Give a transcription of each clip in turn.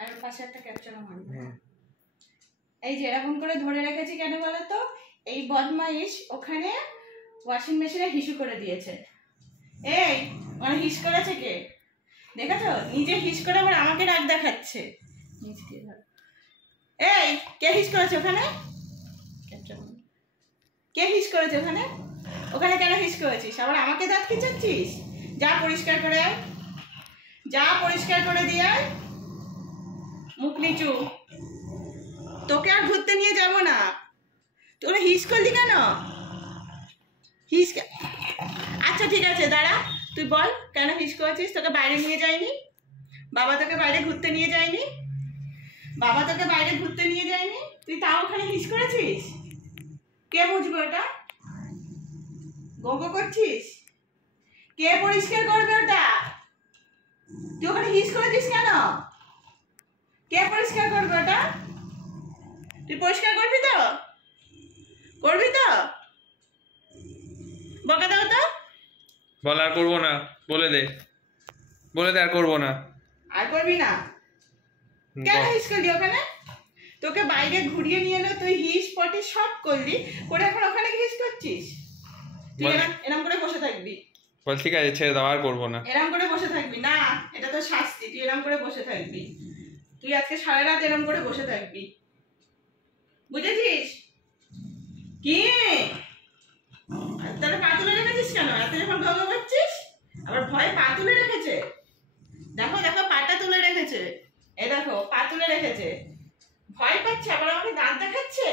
আর পাশে একটা ক্যাপচারও মারবো। এই যে এরকম করে ধরে রেখেছি কেন বলো তো, এই বদমাইশ ওখানে ওয়াশিং মেশিনে হিসু করে দিয়েছে। এই মানে হিস করেছে কে দেখেছো? নিজে হিস করে আবার আমাকে রাগ দেখাচ্ছে। এই কে হিস করেছে ওখানে? কে হিস করেছে ওখানে? ওখানে কেন হিস করেছিস? আবার আমাকে দাঁত খিচাচ্ছিস? যা পরিষ্কার করে আয়, যা পরিষ্কার করে দিয়ে আয়। মুখ নিচু। তোকে আর ঘুরতে নিয়ে যাব না। তোরা হিস করলি কেন? হিস আচ্ছা ঠিক আছে দাঁড়া, তুই বল কেন হিস করেছিস? তোকে বাইরে নিয়ে যায়নি? বাবা তোকে বাইরে ঘুরতে নিয়ে যায়নি? বাবা তোকে বাইরে ঘুরতে নিয়ে যায়নি, তুই তাও ওখানে হিস করেছিস? কে বুঝবে ওটা? গোগো করছিস? কে পরিষ্কার করবে ওটা? তুই ওখানে হিস করেছিস কেন? কে পরিষ্কার করবে ওটা? তুই পরিষ্কার করবি তো? করবি তো? বকা দাও তো। বল আর করবো না, বলে দে আর করবো না। আর করবি না? কেন হিস করলি ওখানে? তোকে বাইরে ঘুরিয়ে নিয়ে এলো, তুই হিস পটি সব করলি, করে এখন ওখানে হিস করছিস? তুই এরকম করে বসে থাকবি? বল ঠিক আছে ছেড়ে দাও, আর করবো না। এরকম করে বসে থাকবি না, এটা তো শাস্তি। তুই এরকম করে বসে থাকবি, তুই আজকে সারা রাত এরকম করে বসে থাকবি, বুঝেছিস? কি তাহলে পা তুলে রেখেছিস কেন? এত যখন গঙ্গা করছিস আবার ভয়ে পা তুলে রেখেছে। দেখো দেখো পাটা তুলে রেখেছে, এ দেখো পা তুলে রেখেছে, ভয় পাচ্ছে, আবার আমাকে দাঁত দেখাচ্ছে।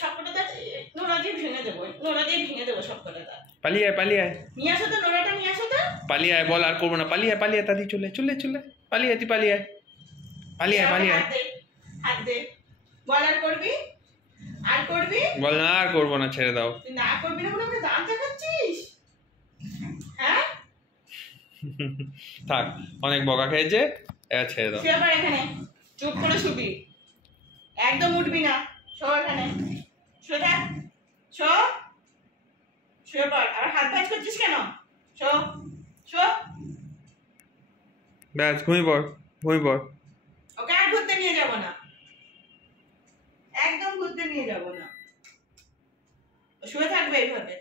সবকটা দাঁত নোড়া দিয়ে ভেঙে দেবো, নোড়া দিয়ে ভেঙে দেবো সবকটা দাঁত। পালিয়ে আয়, পালিয়ে আয়, নিয়ে আসো তো নোড়াটা, নিয়ে আসো তো। পালিয়ে আয়, বল আর করবো না। পালিয়ে আয়, পালিয়ে আয়, তাড়াতাড়ি চলে চলে চলে পালিয়ে আয়, তুই পালিয়ে আয়, পালিয়ে আয়, পালিয়ে আয়। হাত দে, বল আর করবি? আর করবি? বল না আর করবো না, ছেড়ে দাও। তুই না করবি না বলে আমাকে দাঁত দেখাচ্ছিস? হ্যাঁ থাক, অনেক বকা খেয়েছে, এবার ছেড়ে দাও। শুয়ে পড় এখানে, চুপ করে শুবি, একদম উঠবি না। শো এখানে, শুয়ে থাক, শো, শুয়ে পড়। আর হাত ভাঁজ করছিস কেন? Show, show. ব্যাস ঘুমিয়ে পড়, ঘুমিয়ে পড়। ওকে আর ঘুরতে নিয়ে যাব না, একদম ঘুরতে নিয়ে যাব না, শুয়ে থাকবে এইভাবে।